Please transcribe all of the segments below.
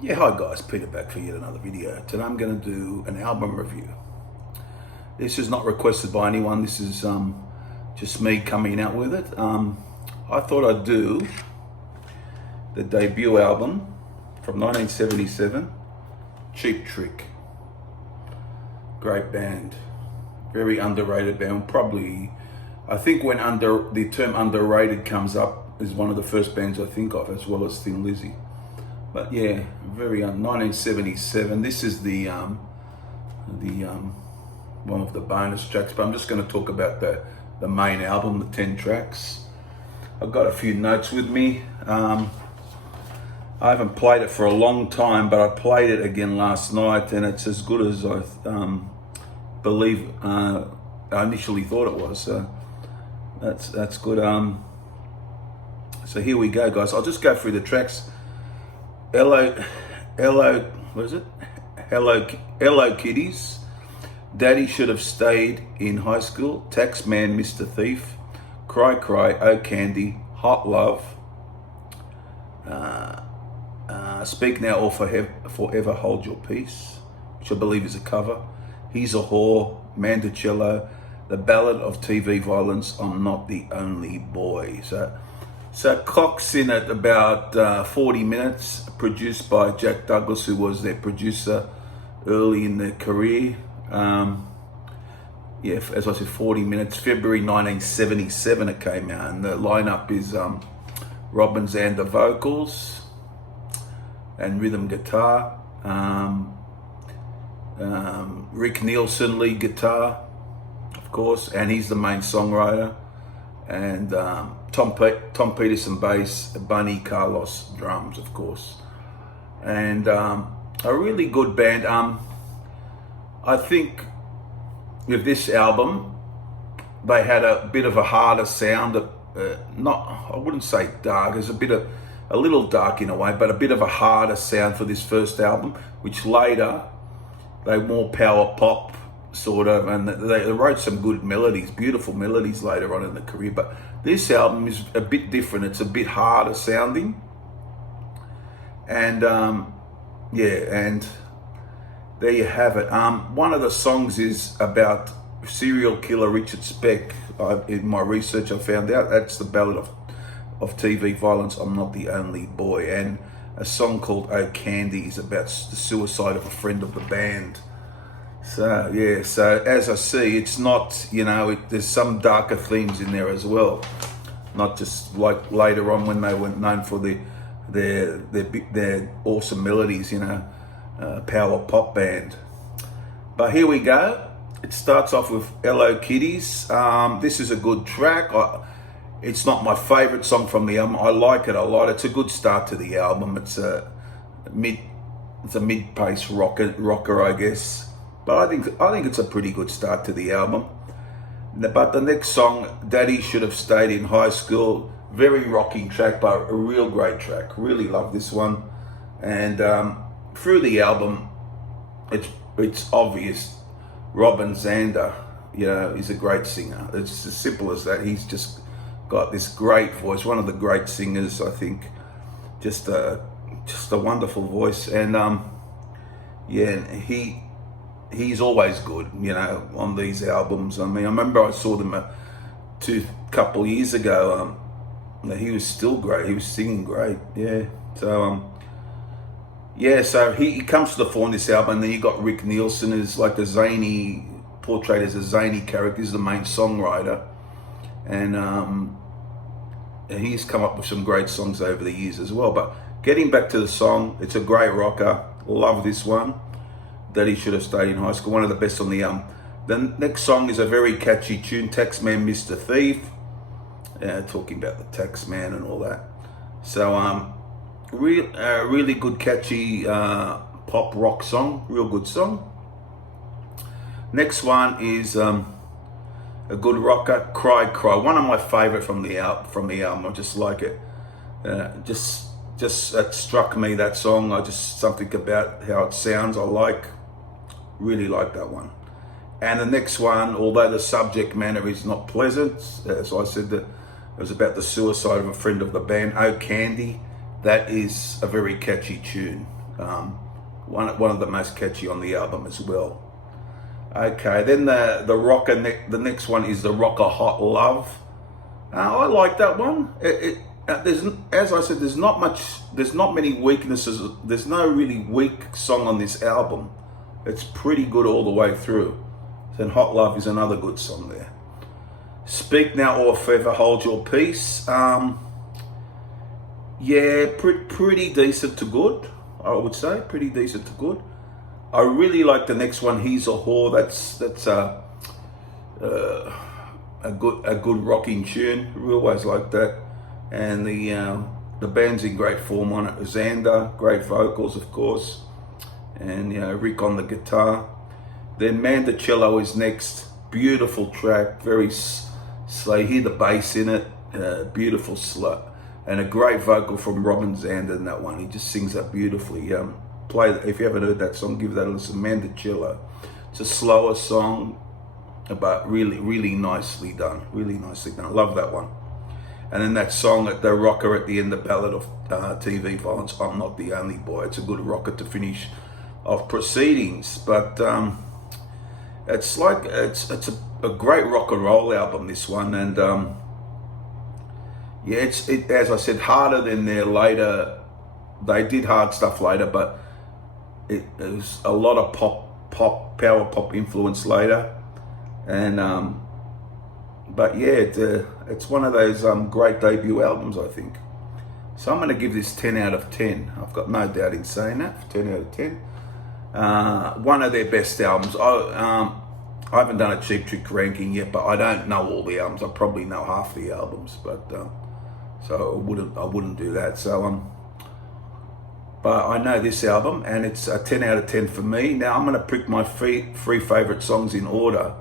Yeah, hi guys, Peter back for yet another video. Today I'm going to do an album review. This is not requested by anyone, this is just me coming out with it. I thought I'd do the debut album from 1977, Cheap Trick. Great band, very underrated band. Probably, I think when the term underrated comes up, is one of the first bands I think of, as well as Thin Lizzy. But yeah, very 1977. This is the one of the bonus tracks. But I'm just going to talk about the main album, the 10 tracks. I've got a few notes with me. I haven't played it for a long time, but I played it again last night, and it's as good as I believe I initially thought it was. So that's good. So here we go, guys. I'll just go through the tracks. Hello, what is it? Hello, Kitties. Daddy should have stayed in high school. Tax man, Mr. Thief. Cry, cry, oh candy. Hot love. Speak now or forever hold your peace, which I believe is a cover. He's a whore. Mandicillo. The Ballad of TV Violence. I'm not the only boy. So clock's in at about 40 minutes, produced by Jack Douglas, who was their producer early in their career. Yeah, as I said, 40 minutes. February 1977 it came out, and the lineup is Robin Zander vocals and rhythm guitar, Rick Nielsen lead guitar, of course, and he's the main songwriter, and Tom Peterson bass, Bunny Carlos drums, of course, and a really good band. I think with this album, they had a bit of a harder sound. I wouldn't say dark. It's a little dark in a way, but a bit of a harder sound for this first album, which later they more power pop sort of, and they wrote some good melodies, beautiful melodies later on in the career. But this album is a bit different. It's a bit harder sounding, and and there you have it. One of the songs is about serial killer Richard Speck. In my research, I found out that's the Ballad of TV Violence. I'm not the only boy. And a song called Oh Candy is about the suicide of a friend of the band. So yeah, so as I see, it's not, there's some darker themes in there as well, not just like later on when they were known for their awesome melodies, power pop band. But here we go. It starts off with Hello Kitties. This is a good track. It's not my favorite song from the album. I like it a lot. It's a good start to the album. It's a mid-pace rocker, I guess. But I think it's a pretty good start to the album. But the next song, Daddy Should Have Stayed in High School, very rocking track, but a real great track. Really love this one. And through the album, it's obvious Robin Zander, is a great singer. It's as simple as that. He's just got this great voice, one of the great singers, I think. Just a wonderful voice. And he's always good, on these albums. I mean, I remember I saw them a couple years ago. He was still great. He was singing great. Yeah. So so he comes to the fore in this album, and then you got Rick Nielsen as like portrayed as a zany character. He's the main songwriter, and he's come up with some great songs over the years as well. But getting back to the song, it's a great rocker. Love this one. Daddy Should Have Stayed in High School, one of the best on the album. The next song is a very catchy tune, Tax Man, Mr. Thief. Talking about the tax man and all that. So really good catchy pop rock song, real good song. Next one is a good rocker, Cry Cry, one of my favorite from the album. I just like it. Just that struck me, that song. Something about how it sounds I really like that one. And the next one, although the subject matter is not pleasant, as I said, it was about the suicide of a friend of the band, Oh Candy. That is a very catchy tune. One of the most catchy on the album as well. Okay, then the rocker, the next one is the rocker Hot Love. I like that one. There's, as I said, there's not many weaknesses. There's no really weak song on this album. It's pretty good all the way through. Then Hot Love is another good song there. Speak Now or Forever Hold Your Peace. Yeah, pretty decent to good, I would say. Pretty decent to good. I really like the next one, He's a Whore. That's a good rocking tune. We always like that. And the band's in great form on it. Xander, great vocals, of course, and Rick on the guitar. Then Mandicillo is next. Beautiful track, very slow. You hear the bass in it. Beautiful slow, and a great vocal from Robin Xander in that one. He just sings that beautifully. If you haven't heard that song, give that a listen. Mandicillo. It's a slower song, but really nicely done. Really nicely done. Love that one. And then that song at the rocker at the end, the Ballad of TV Violence, I'm Not the Only Boy. It's a good rocker to finish off proceedings. But it's a great rock and roll album, this one. And yeah, it's as I said, harder than their later. They did hard stuff later, but it was a lot of power pop influence later. And but yeah, it's one of those great debut albums, I think. So I'm going to give this 10 out of 10. I've got no doubt in saying that. 10 out of 10. One of their best albums. I haven't done a Cheap Trick ranking yet, but I don't know all the albums. I probably know half the albums, but so I wouldn't do that. So but I know this album, and it's a 10 out of 10 for me. Now I'm going to pick my three favorite songs in order.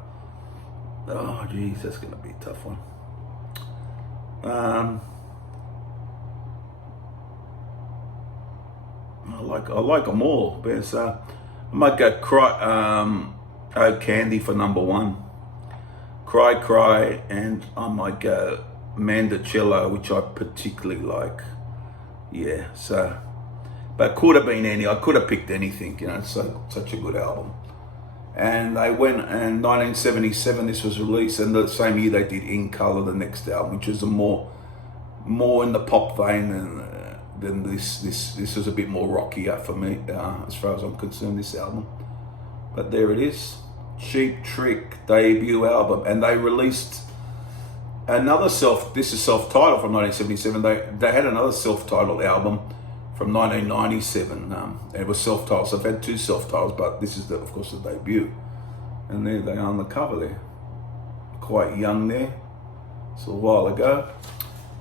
Oh, geez, that's going to be a tough one. I like them all. But I might go Oh Candy for number 1. Cry, and I might go Mandicillo, which I particularly like. Yeah, so, but could have been any. I could have picked anything. It's such a good album. And they went, and 1977 this was released, and the same year they did In Color, the next album, which is a more in the pop vein than this. This was a bit more rockier for me, as far as I'm concerned, this album. But there it is, Cheap Trick debut album, and they released another this is self-titled from 1977. They had another self-titled album from 1997. It was self-titled, so I've had 2 self-titles, but this is, of course, the debut. And there they are on the cover there. Quite young there. It's a while ago.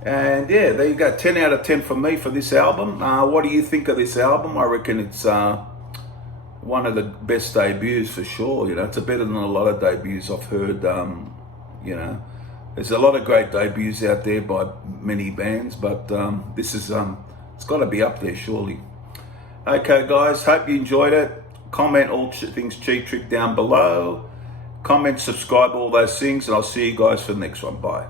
And yeah, there you go. 10 out of 10 for me for this album. What do you think of this album? I reckon it's one of the best debuts for sure. It's better than a lot of debuts I've heard. There's a lot of great debuts out there by many bands, but this is it's got to be up there, surely. Okay, guys, hope you enjoyed it. Comment all things Cheap Trick down below. Comment, subscribe, all those things, and I'll see you guys for the next one. Bye.